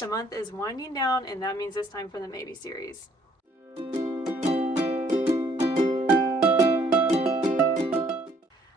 The month is winding down, and that means it's time for the Maybe series.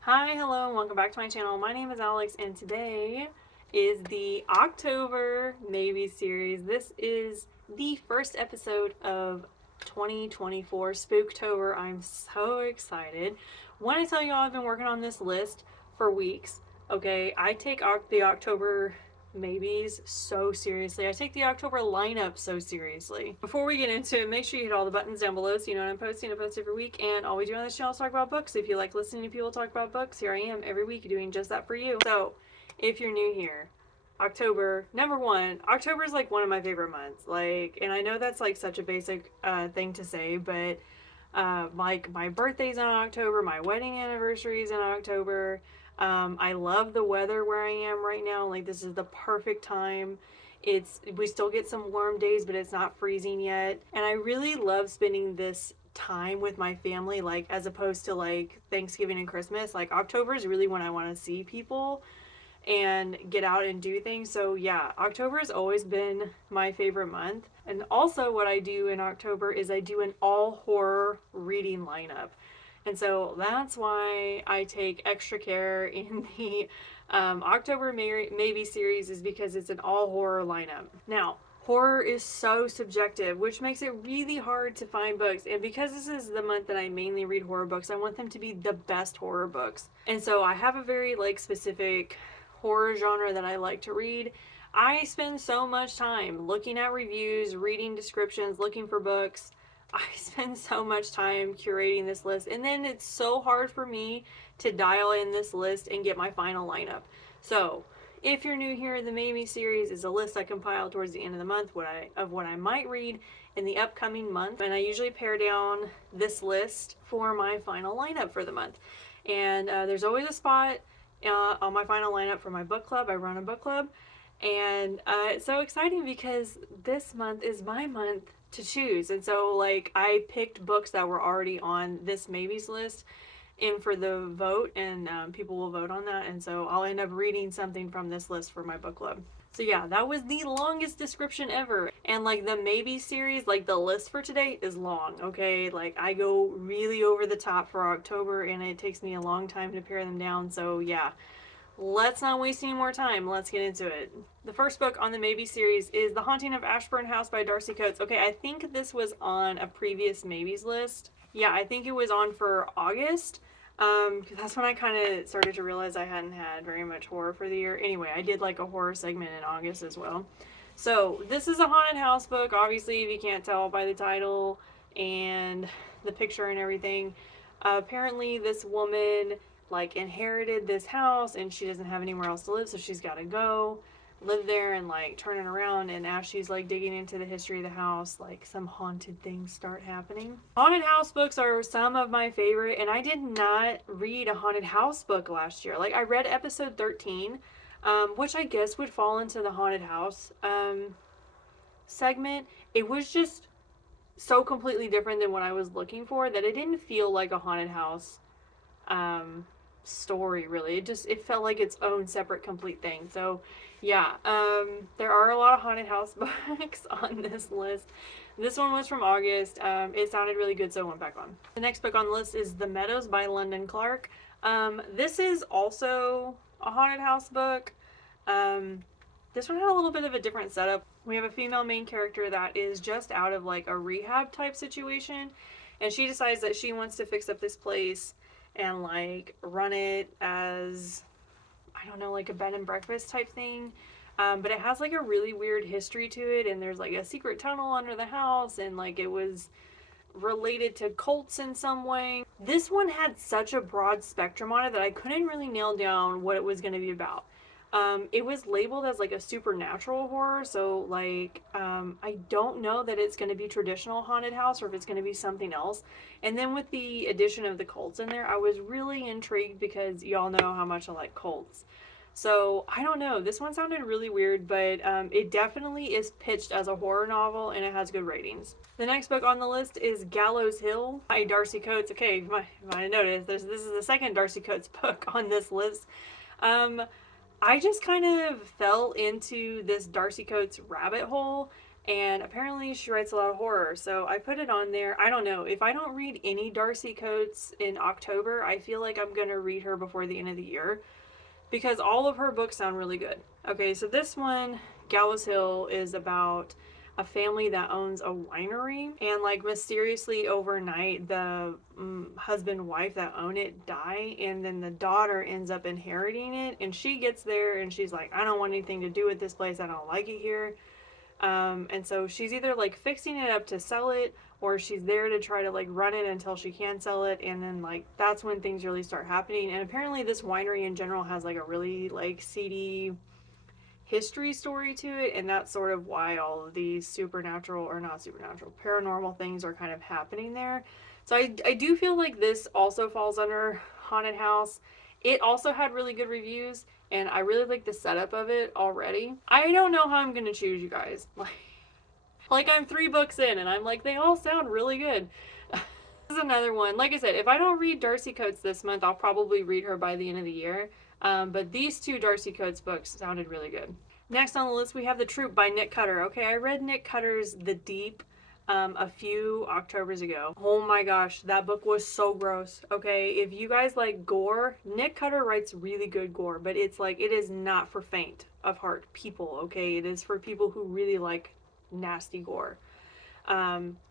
Hi, hello, and welcome back to my channel. My name is Alex, and today is the October Maybe series. This is the first episode of 2024 Spooktober. I'm so excited. When I tell you all, I've been working on this list for weeks. Okay, I take the October maybes so seriously. I take the October lineup so seriously. Before we get into it, make sure you hit all the buttons down below so you know when I'm posting. I post every week, and all we do on this channel is talk about books. If you like listening to people talk about books, here I am every week doing just that for you. So if you're new here, October, number one, October is like one of my favorite months. Like, and I know that's like such a basic thing to say, but like my birthday's in October, my wedding anniversary is in October. I love the weather where I am right now. Like, this is the perfect time. We still get some warm days, but it's not freezing yet. And I really love spending this time with my family, like, as opposed to like Thanksgiving and Christmas. Like, October is really when I want to see people and get out and do things. So yeah, October has always been my favorite month. And also what I do in October is I do an all horror reading lineup. And so that's why I take extra care in the October Maybe series, is because it's an all horror lineup. Now, horror is so subjective, which makes it really hard to find books. And because this is the month that I mainly read horror books, I want them to be the best horror books. And so I have a very like specific horror genre that I like to read. I spend so much time looking at reviews, reading descriptions, looking for books. I spend so much time curating this list, and then it's so hard for me to dial in this list and get my final lineup. So if you're new here, the Maybe series is a list I compile towards the end of the month of what I might read in the upcoming month, and I usually pare down this list for my final lineup for the month. And there's always a spot on my final lineup for my book club. I run a book club, and it's so exciting because this month is my month to choose. And so like I picked books that were already on this Maybes list in for the vote, and people will vote on that, and so I'll end up reading something from this list for my book club. So yeah, that was the longest description ever. And like the Maybe series, like the list for today is long, okay? Like I go really over the top for October, and it takes me a long time to pare them down. So yeah, let's not waste any more time. Let's get into it. The first book on the Maybe series is The Haunting of Ashburn House by Darcy Coates. Okay, I think this was on a previous Maybes list. Yeah, I think it was on for August. Because that's when I kind of started to realize I hadn't had very much horror for the year. Anyway, I did like a horror segment in August as well. So this is a haunted house book, obviously, if you can't tell by the title and the picture and everything. Apparently this woman like inherited this house, and she doesn't have anywhere else to live, so she's got to go live there and like turn it around. And as she's like digging into the history of the house, like some haunted things start happening. Haunted house books are some of my favorite, and I did not read a haunted house book last year. Like I read episode 13, which I guess would fall into the haunted house segment. It was just so completely different than what I was looking for that it didn't feel like a haunted house story, really. It felt like its own separate complete thing. So yeah, there are a lot of haunted house books on this list. This one was from August. It sounded really good, so it went back on. The next book on the list is The Meadows by Clarke. This is also a haunted house book. This one had a little bit of a different setup. We have a female main character that is just out of like a rehab type situation, and she decides that she wants to fix up this place and like run it as, I don't know, like a bed and breakfast type thing. But it has like a really weird history to it, and there's like a secret tunnel under the house, and like it was related to cults in some way. This one had such a broad spectrum on it that I couldn't really nail down what it was going to be about. It was labeled as like a supernatural horror, so like I don't know that it's going to be traditional haunted house or if it's going to be something else. And then with the addition of the cults in there, I was really intrigued because y'all know how much I like cults. So I don't know, this one sounded really weird, but it definitely is pitched as a horror novel, and it has good ratings. The next book on the list is Gallows Hill by Darcy Coates. Okay, you might have noticed this is the second Darcy Coates book on this list. I just kind of fell into this Darcy Coates rabbit hole, and apparently she writes a lot of horror, so I put it on there. I don't know. If I don't read any Darcy Coates in October, I feel like I'm going to read her before the end of the year because all of her books sound really good. Okay, so this one, Gallows Hill, is about a family that owns a winery, and like mysteriously overnight the husband wife that own it die, and then the daughter ends up inheriting it, and she gets there and she's like, I don't want anything to do with this place, I don't like it here. And so she's either like fixing it up to sell it, or she's there to try to like run it until she can sell it, and then like that's when things really start happening. And apparently this winery in general has like a really like seedy history story to it, and that's sort of why all of these supernatural, or not supernatural, paranormal things are kind of happening there. So I do feel like this also falls under haunted house. It also had really good reviews, and I really like the setup of it already. I don't know how I'm gonna choose, you guys. Like I'm 3 books in and I'm like, they all sound really good. This is another one. Like I said, if I don't read Darcy Coates this month, I'll probably read her by the end of the year. But these 2 Darcy Coates books sounded really good. Next on the list, we have The Troop by Nick Cutter. Okay, I read Nick Cutter's The Deep a few Octobers ago. Oh my gosh, that book was so gross. Okay, if you guys like gore, Nick Cutter writes really good gore, but it's like, it is not for faint of heart people, okay? It is for people who really like nasty gore.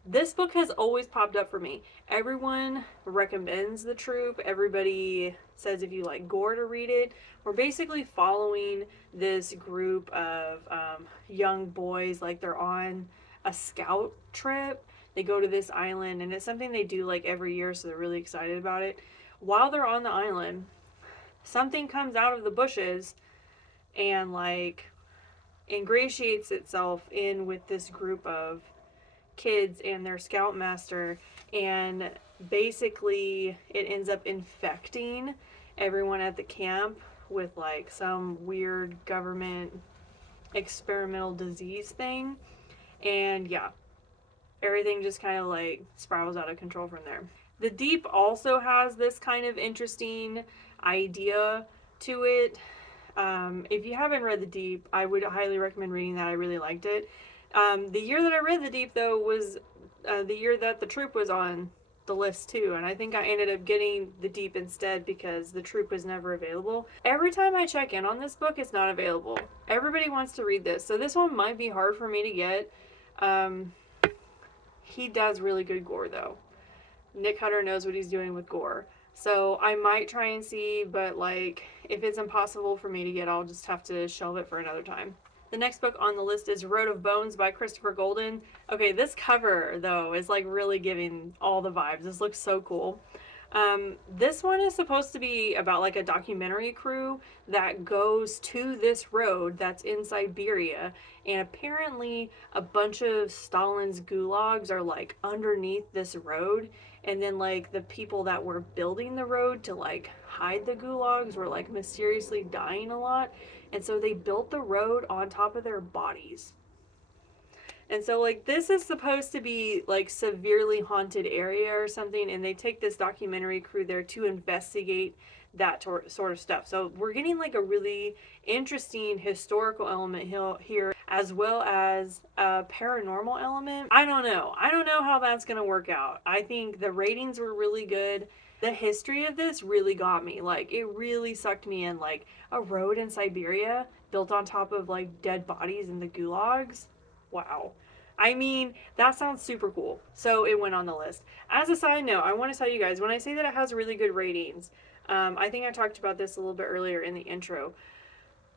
This book has always popped up for me. Everyone recommends The Troop. Everybody says if you like gore to read it. We're basically following this group of young boys, like they're on a scout trip. They go to this island, and it's something they do like every year, so they're really excited about it. While they're on the island, something comes out of the bushes and like ingratiates itself in with this group of kids and their scoutmaster, and basically it ends up infecting everyone at the camp with like some weird government experimental disease thing. And yeah, everything just kind of like spirals out of control from there. The Deep also has this kind of interesting idea to it. If you haven't read The Deep, I would highly recommend reading that. I really liked it. The year that I read The Deep, though, was the year that The Troop was on the list, too. And I think I ended up getting The Deep instead because The Troop was never available. Every time I check in on this book, it's not available. Everybody wants to read this. So this one might be hard for me to get. He does really good gore, though. Nick Cutter knows what he's doing with gore. So I might try and see, but like if it's impossible for me to get, I'll just have to shelve it for another time. The next book on the list is Road of Bones by Christopher Golden. Okay, this cover though is like really giving all the vibes. This looks so cool. This one is supposed to be about like a documentary crew that goes to this road that's in Siberia, and apparently a bunch of Stalin's gulags are like underneath this road, and then like the people that were building the road to like hide the gulags were like mysteriously dying a lot, and so they built the road on top of their bodies. And so like this is supposed to be like severely haunted area or something, and they take this documentary crew there to investigate that sort of stuff. So we're getting like a really interesting historical element here, as well as a paranormal element. I don't know how that's gonna work out. I think the ratings were really good. The history of this really got me. Like it really sucked me in. Like a road in Siberia built on top of like dead bodies in the gulags. Wow. I mean, that sounds super cool. So it went on the list. As a side note, I want to tell you guys, when I say that it has really good ratings, I think I talked about this a little bit earlier in the intro.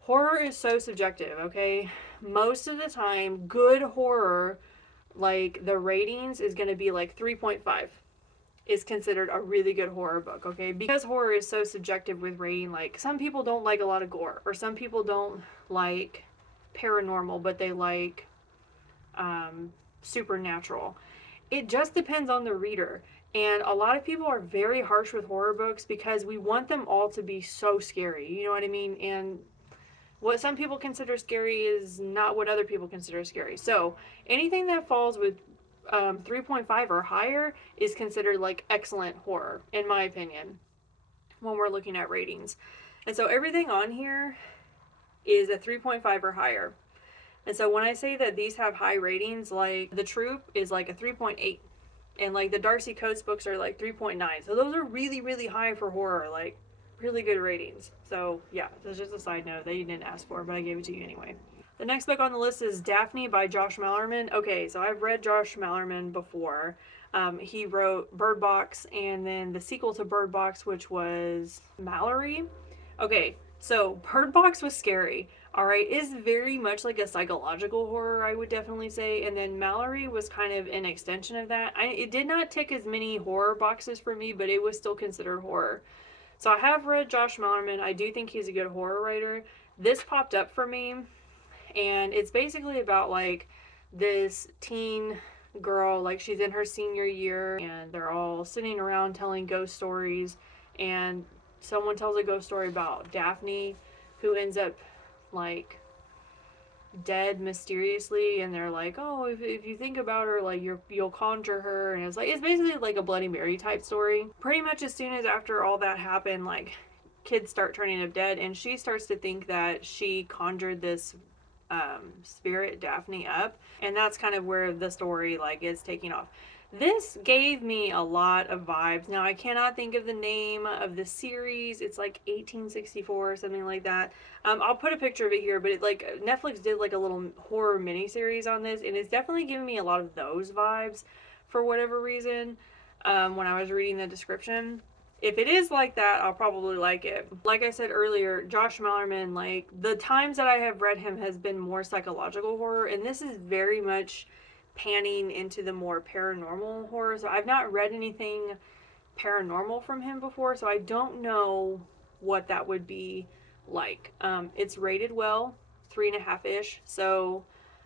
Horror is so subjective, okay? Most of the time, good horror, like the ratings is going to be like 3.5 is considered a really good horror book, okay? Because horror is so subjective with rating, like some people don't like a lot of gore, or some people don't like paranormal, but they like supernatural. It just depends on the reader. And a lot of people are very harsh with horror books because we want them all to be so scary. You know what I mean? And what some people consider scary is not what other people consider scary. So anything that falls with 3.5 or higher is considered like excellent horror, in my opinion, when we're looking at ratings. And so everything on here is a 3.5 or higher. And so when I say that these have high ratings, like The Troop is like a 3.8. And like the Darcy Coates books are like 3.9. So those are really, really high for horror. Like really good ratings. So yeah, that's just a side note that you didn't ask for, but I gave it to you anyway. The next book on the list is Daphne by Josh Malerman. Okay, so I've read Josh Malerman before. He wrote Bird Box and then the sequel to Bird Box, which was Mallory. Okay, so Bird Box was scary. All right, is very much like a psychological horror, I would definitely say. And then Mallory was kind of an extension of that. It did not tick as many horror boxes for me, but it was still considered horror. So I have read Josh Malerman. I do think he's a good horror writer. This popped up for me, and it's basically about like this teen girl, like she's in her senior year, and they're all sitting around telling ghost stories, and someone tells a ghost story about Daphne, who ends up like dead mysteriously, and they're like, oh, if you think about her, like you'll conjure her, and it's basically like a Bloody Mary type story. Pretty much as soon as after all that happened, like kids start turning up dead, and she starts to think that she conjured this spirit Daphne up, and that's kind of where the story like is taking off. This gave me a lot of vibes. Now I cannot think of the name of the series. It's like 1864 or something like that. I'll put a picture of it here, but it like Netflix did like a little horror miniseries on this, and it's definitely giving me a lot of those vibes for whatever reason. When I was reading the description, if it is like that, I'll probably like it. Like I said earlier, Josh Malerman, like the times that I have read him has been more psychological horror, and this is very much panning into the more paranormal horror. So I've not read anything paranormal from him before, so I don't know what that would be like. It's rated well, 3.5-ish. So,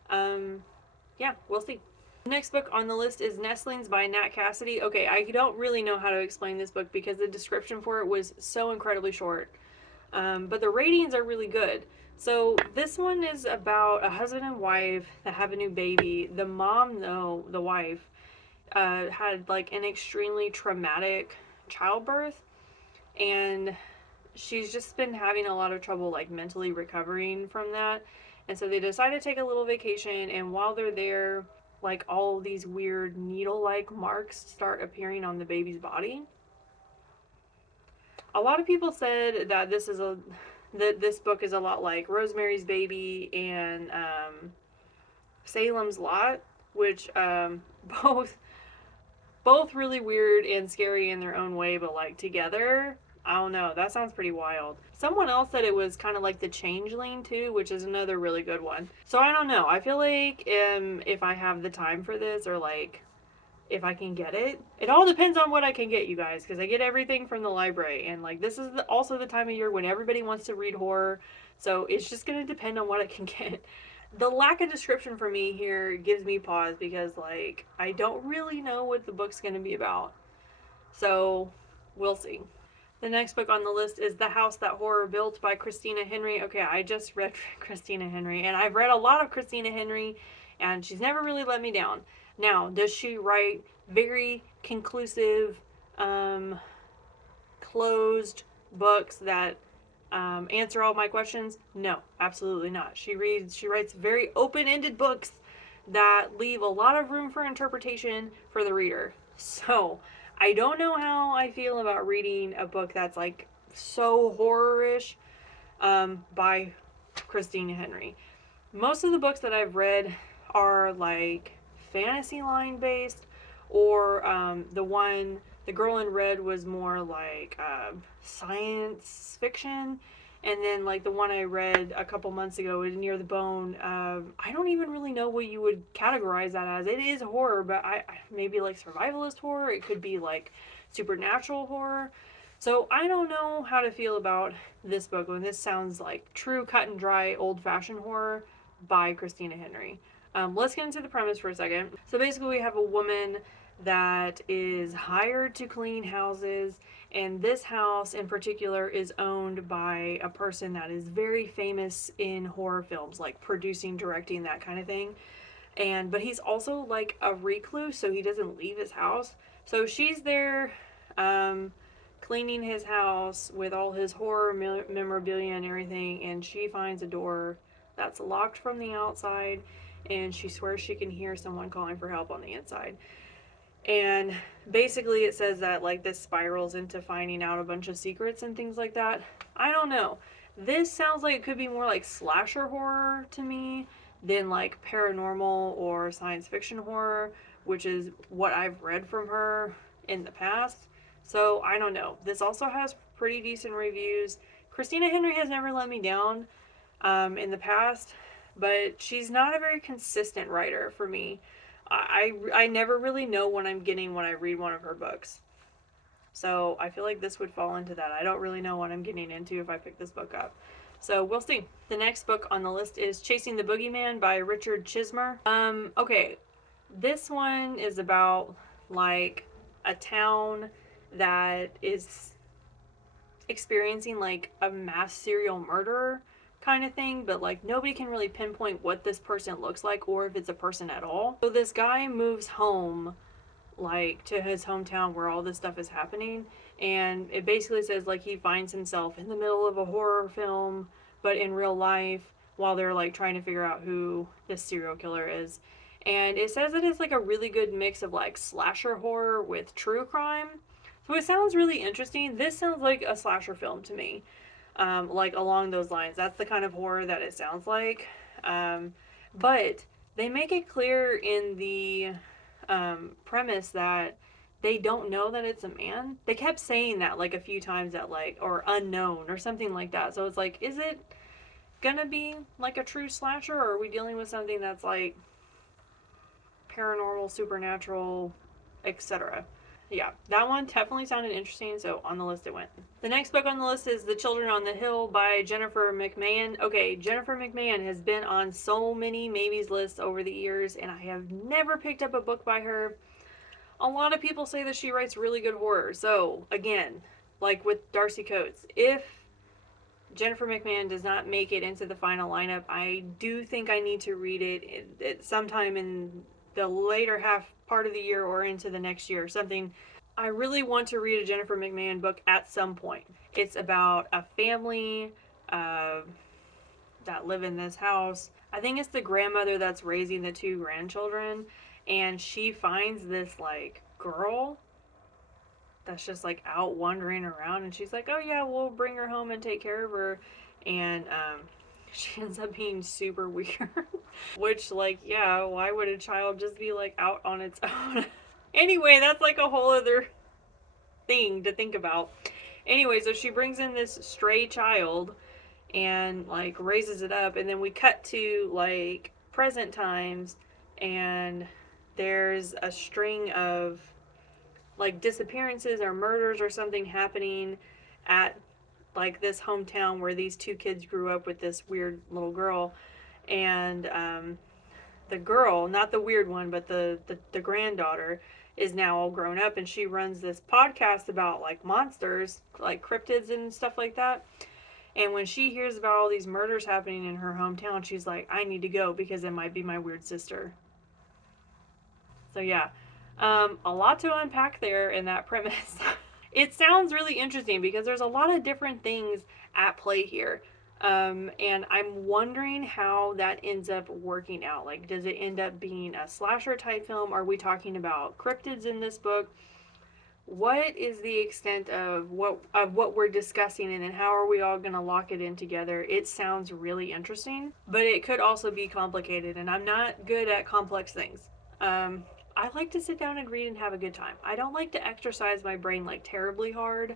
yeah, we'll see. The next book on the list is Nestlings by Nat Cassidy. Okay, I don't really know how to explain this book because the description for it was so incredibly short. But the ratings are really good. So this one is about a husband and wife that have a new baby. The mom, though, the wife, had like an extremely traumatic childbirth, and she's just been having a lot of trouble like mentally recovering from that. And so they decide to take a little vacation, and while they're there, like all these weird needle-like marks start appearing on the baby's body. A lot of people said that this book is a lot like Rosemary's Baby and Salem's Lot, which both really weird and scary in their own way, but like together, I don't know, that sounds pretty wild. Someone else said it was kind of like The Changeling too, which is another really good one. So I don't know, I feel like if I have the time for this, or like if I can get it. It all depends on what I can get, you guys, because I get everything from the library, and like this is also the time of year when everybody wants to read horror, so it's just going to depend on what I can get. The lack of description for me here gives me pause because like I don't really know what the book's going to be about. So we'll see. The next book on the list is The House That Horror Built by Christina Henry. Okay, I just read Christina Henry, and I've read a lot of Christina Henry, and she's never really let me down. Now, does she write very conclusive, closed books that answer all my questions? No, absolutely not. She writes very open-ended books that leave a lot of room for interpretation for the reader. So, I don't know how I feel about reading a book that's like so horror-ish by Christina Henry. Most of the books that I've read are like fantasy line based, or the girl in red was more like science fiction, and then like the one I read a couple months ago, Near the Bone, I don't even really know what you would categorize that as. It is horror, but I maybe like survivalist horror. It could be like supernatural horror. So I don't know how to feel about this book when this sounds like true cut and dry old fashioned horror by Christina Henry. Let's get into the premise for a second. So basically we have a woman that is hired to clean houses, and this house in particular is owned by a person that is very famous in horror films, like producing, directing, that kind of thing. But he's also like a recluse, so he doesn't leave his house. So she's there cleaning his house with all his horror memorabilia and everything, and she finds a door that's locked from the outside, and she swears she can hear someone calling for help on the inside. And basically it says that like this spirals into finding out a bunch of secrets and things like that. I don't know. This sounds like it could be more like slasher horror to me than like paranormal or science fiction horror, which is what I've read from her in the past. So I don't know. This also has pretty decent reviews. Christina Henry has never let me down in the past, but she's not a very consistent writer for me. I never really know what I'm getting when I read one of her books. So I feel like this would fall into that. I don't really know what I'm getting into if I pick this book up. So we'll see. The next book on the list is Chasing the Boogeyman by Richard Chizmar. Okay. This one is about like a town that is experiencing like a mass serial murderer kind of thing, but like nobody can really pinpoint what this person looks like or if it's a person at all. So this guy moves home like to his hometown where all this stuff is happening, and it basically says like he finds himself in the middle of a horror film but in real life while they're like trying to figure out who this serial killer is. And it says that it's like a really good mix of like slasher horror with true crime. So it sounds really interesting. This sounds like a slasher film to me, like along those lines. That's the kind of horror that it sounds like. But they make it clear in the premise that they don't know that it's a man. They kept saying that like a few times, that like, or unknown or something like that. So it's like, is it gonna be like a true slasher, or are we dealing with something that's like paranormal, supernatural, etc.? Yeah, that one definitely sounded interesting, so on the list it went. The next book on the list is The Children on the Hill by Jennifer McMahon. Okay, Jennifer McMahon has been on so many maybes lists over the years, and I have never picked up a book by her. A lot of people say that she writes really good horror, so again, like with Darcy Coates, if Jennifer McMahon does not make it into the final lineup, I do think I need to read it sometime in the later half part of the year or into the next year or something. I really want to read a Jennifer McMahon book at some point. It's about a family that live in this house. I think it's the grandmother that's raising the two grandchildren, and she finds this like girl that's just like out wandering around, and she's like, oh yeah, we'll bring her home and take care of her. And she ends up being super weird. Which, like, yeah, why would a child just be like out on its own? Anyway, that's like a whole other thing to think about. Anyway, so she brings in this stray child and like raises it up, and then we cut to like present times, and there's a string of like disappearances or murders or something happening at like this hometown where these two kids grew up with this weird little girl. And the girl, not the weird one, but the granddaughter, is now all grown up, and she runs this podcast about like monsters, like cryptids and stuff like that. And when she hears about all these murders happening in her hometown, she's like, I need to go because it might be my weird sister. So yeah, a lot to unpack there in that premise. It sounds really interesting because there's a lot of different things at play here. And I'm wondering how that ends up working out. Like, does it end up being a slasher type film? Are we talking about cryptids in this book? What is the extent of what we're discussing, and then how are we all going to lock it in together? It sounds really interesting, but it could also be complicated, and I'm not good at complex things. I like to sit down and read and have a good time. I don't like to exercise my brain like terribly hard.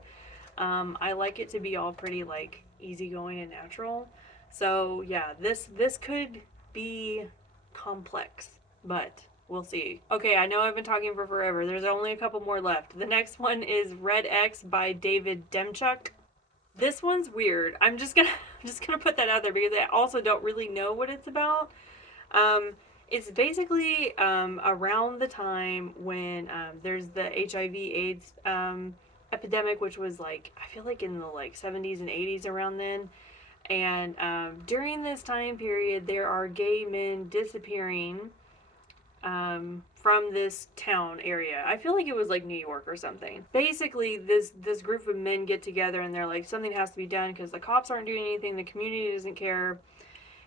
I like it to be all pretty like easygoing and natural. So yeah, this could be complex, but we'll see. Okay, I know I've been talking for forever. There's only a couple more left. The next one is Red X by David Demchuk. This one's weird. I'm just gonna put that out there because I also don't really know what it's about. It's basically around the time when there's the HIV/AIDS epidemic, which was like, I feel like in the like 70s and 80s around then. And during this time period, there are gay men disappearing from this town area. I feel like it was like New York or something. Basically, this group of men get together and they're like, something has to be done because the cops aren't doing anything, the community doesn't care.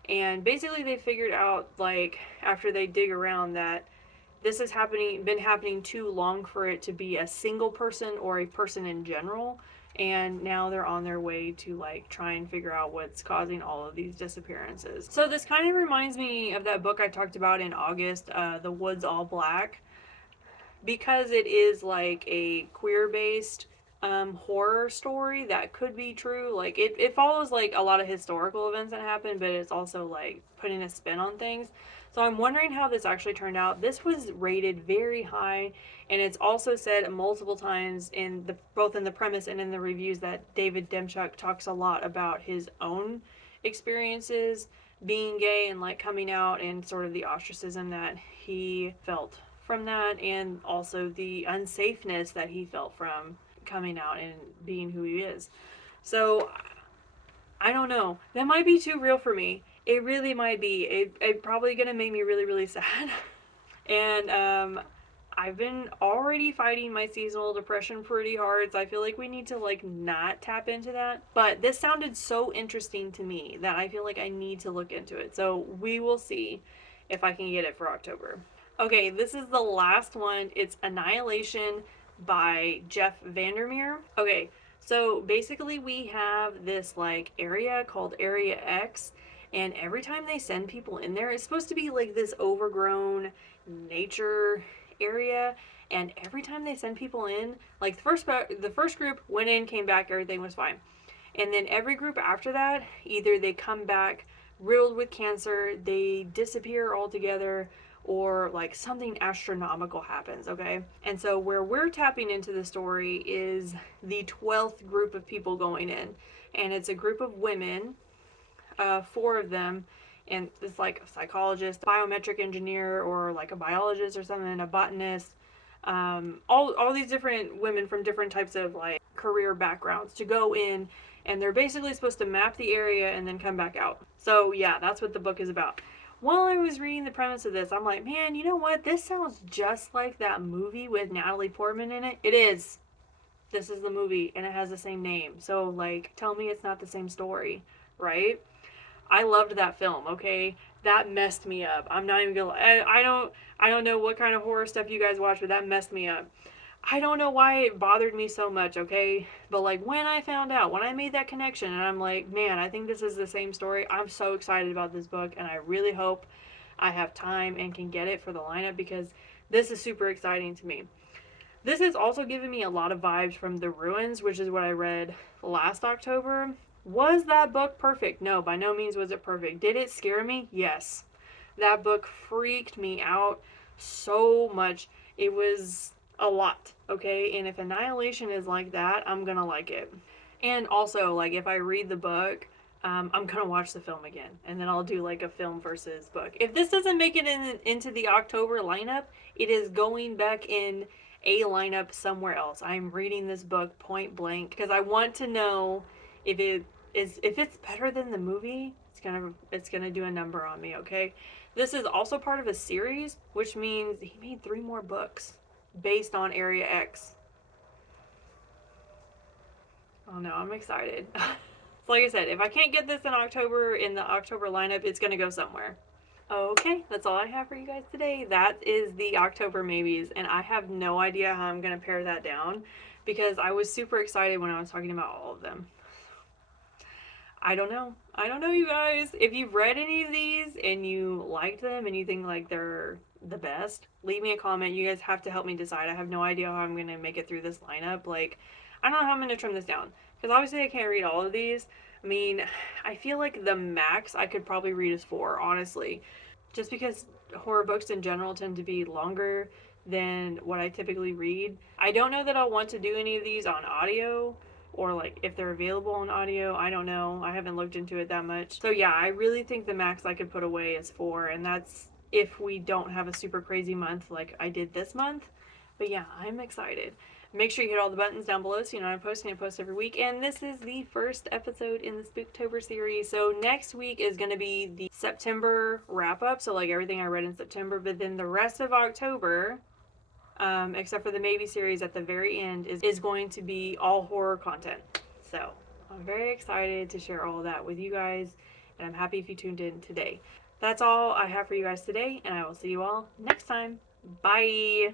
And basically they figured out, like, after they dig around, that this has been happening too long for it to be a single person or a person in general. And now they're on their way to, like, try and figure out what's causing all of these disappearances. So this kind of reminds me of that book I talked about in August, The Woods All Black, because it is like a queer based horror story that could be true. Like it follows like a lot of historical events that happened, but it's also like putting a spin on things. So I'm wondering how this actually turned out. This was rated very high, and it's also said multiple times in the both in the premise and in the reviews that David Demchuk talks a lot about his own experiences being gay and like coming out and sort of the ostracism that he felt from that, and also the unsafeness that he felt from coming out and being who he is. So I don't know. That might be too real for me. It really might be. It's probably gonna make me really, really sad. And I've been already fighting my seasonal depression pretty hard, so I feel like we need to like not tap into that. But this sounded so interesting to me that I feel like I need to look into it. So we will see if I can get it for October. Okay, this is the last one. It's Annihilation by Jeff VanderMeer. Okay, so basically we have this like area called Area X, and every time they send people in there, it's supposed to be like this overgrown nature area, and every time they send people in, like the first group went in, came back, everything was fine. And then every group after that, either they come back riddled with cancer, they disappear altogether, or like something astronomical happens, okay? And so where we're tapping into the story is the 12th group of people going in. And it's a group of women, four of them, and it's like a psychologist, biometric engineer, or like a biologist or something, a botanist, all these different women from different types of like career backgrounds to go in, and they're basically supposed to map the area and then come back out. So yeah, that's what the book is about. While I was reading the premise of this, I'm like, man, you know what? This sounds just like that movie with Natalie Portman in it. It is. This is the movie, and it has the same name. So like, tell me it's not the same story, right? I loved that film, okay? That messed me up. I'm not even gonna lie. I don't know what kind of horror stuff you guys watch, but that messed me up. I don't know why it bothered me so much, okay? But like when I found out, when I made that connection, and I'm like, man, I think this is the same story. I'm so excited about this book, and I really hope I have time and can get it for the lineup, because this is super exciting to me. This has also given me a lot of vibes from The Ruins, which is what I read last October. Was that book perfect? No, by no means was it perfect. Did it scare me? Yes. That book freaked me out so much. It was a lot, okay? And if Annihilation is like that, I'm gonna like it. And also, like, if I read the book, I'm gonna watch the film again, and then I'll do like a film versus book. If this doesn't make it into the October lineup, it is going back in a lineup somewhere else. I'm reading this book point blank because I want to know if if it's better than the movie. It's gonna do a number on me. Okay, this is also part of a series, which means he made 3 more books based on Area X. Oh no, I'm excited. Like I said, if I can't get this in October, in the October lineup, it's gonna go somewhere. Okay, that's all I have for you guys today. That is the October maybes, and I have no idea how I'm gonna pare that down because I was super excited when I was talking about all of them. I don't know. I don't know, you guys. If you've read any of these and you liked them and you think like they're the best, leave me a comment. You guys have to help me decide. I have no idea how I'm gonna make it through this lineup. Like, I don't know how I'm gonna trim this down because obviously I can't read all of these. I mean, I feel like the max I could probably read is 4, honestly, just because horror books in general tend to be longer than what I typically read. I don't know that I'll want to do any of these on audio, or like if they're available on audio. I don't know. I haven't looked into it that much. So yeah, I really think the max I could put away is 4, and that's if we don't have a super crazy month like I did this month. But yeah, I'm excited. Make sure you hit all the buttons down below so you know I'm posting. I post every week. And this is the first episode in the Spooktober series. So next week is going to be the September wrap-up. So like everything I read in September. But then the rest of October, except for the Maybe series at the very end, is going to be all horror content. So I'm very excited to share all of that with you guys. And I'm happy if you tuned in today. That's all I have for you guys today. And I will see you all next time. Bye!